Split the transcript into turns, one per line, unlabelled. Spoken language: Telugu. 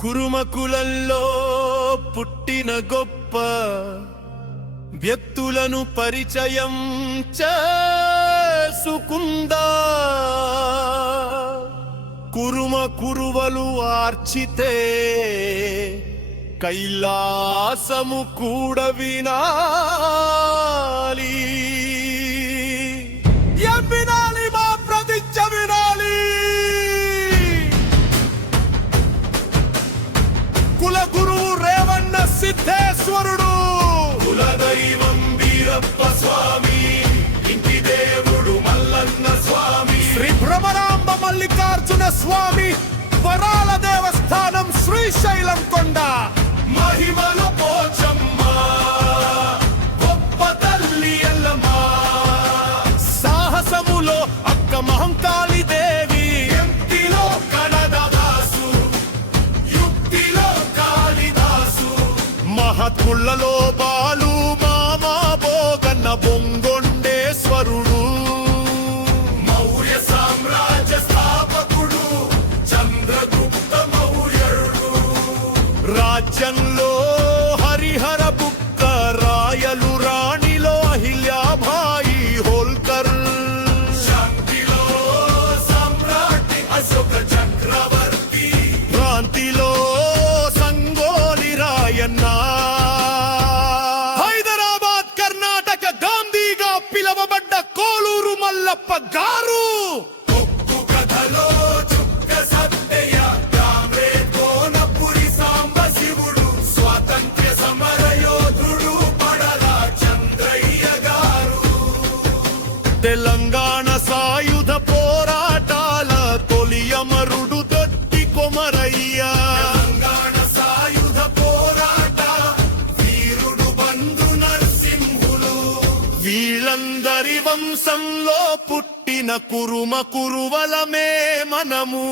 కురుమకులల్లో పుట్టిన గొప్ప వ్యక్తులను పరిచయం చేసుకుందా. కురుమ కురువలు ఆర్చితే కైలాసము కూడ వినాలి. మల్లికార్జున స్వామి వరాల దేవస్థానం శ్రీశైలం కొండ. మహిమల పోచమ్మ గొప్ప తల్లి ఎల్లమ్మ. సాహసములో అక్క మహంకాళి దేవి. ఎంతిలో కనదదాసు యుక్తిలో కాళిదాసు. మహత్ములలో బాలు మామా బోగన్న బొంగొండేశ్వరుడు రాజ్యంలో హరిహర బుక్క రాయలు రాణిలో అహిల్యాభాయి హోల్కర్. శాంతిలో సమ్రాట్ అశోక చక్రవర్తి. క్రాంతిలో సంగోలి రాయన్న. హైదరాబాద్ కర్ణాటక గాంధీగా పిలవబడ్డ కోలూరు మల్లప్ప గారు. తెలంగాణ సాయుధ పోరాటాల తొలి అమరుడు దొట్టి కొమరయ్య. తెలంగాణ సాయుధ పోరాట వీరుడు బంధు నరసింహులు వీళ్ళందరి వంశంలో పుట్టిన కురుమ కురువలమే మనము.